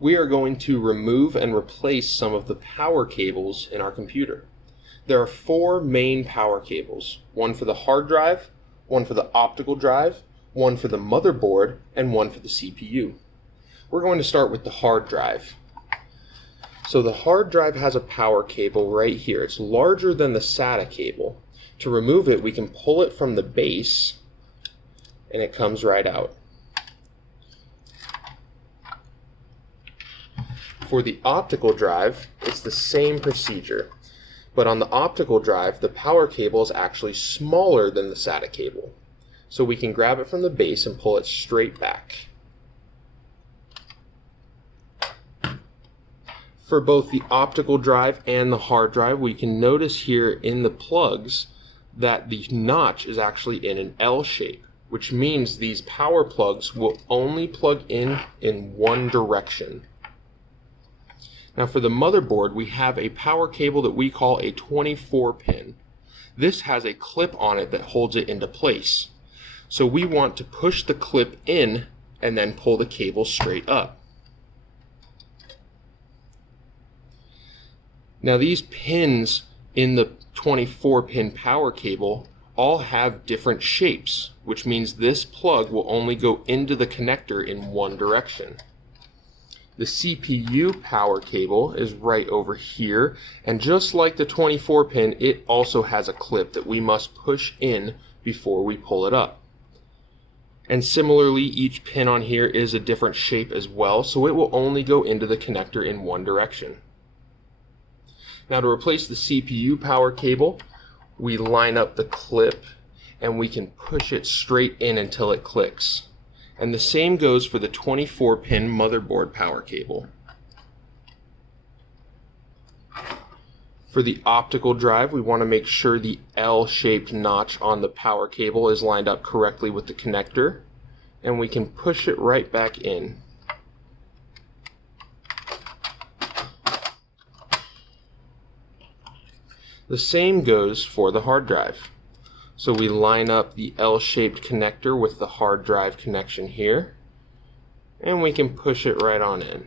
we are going to remove and replace some of the power cables in our computer. There are 4 main power cables, one for the hard drive, one for the optical drive, one for the motherboard, and one for the CPU. We're going to start with the hard drive. So the hard drive has a power cable right here. It's larger than the SATA cable. To remove it, we can pull it from the base, and it comes right out. For the optical drive, it's the same procedure, but on the optical drive, the power cable is actually smaller than the SATA cable. So we can grab it from the base and pull it straight back. For both the optical drive and the hard drive, we can notice here in the plugs that the notch is actually in an L shape, which means these power plugs will only plug in one direction. Now for the motherboard, we have a power cable that we call a 24 pin. This has a clip on it that holds it into place. So we want to push the clip in and then pull the cable straight up. Now these pins in the 24 pin power cable all have different shapes, which means this plug will only go into the connector in one direction. The CPU power cable is right over here, and just like the 24 pin, it also has a clip that we must push in before we pull it up. And similarly, each pin on here is a different shape as well, so it will only go into the connector in one direction. Now to replace the CPU power cable, we line up the clip and we can push it straight in until it clicks. And the same goes for the 24 pin motherboard power cable. For the optical drive, we want to make sure the L-shaped notch on the power cable is lined up correctly with the connector, and we can push it right back in. The same goes for the hard drive. So we line up the L-shaped connector with the hard drive connection here, and we can push it right on in.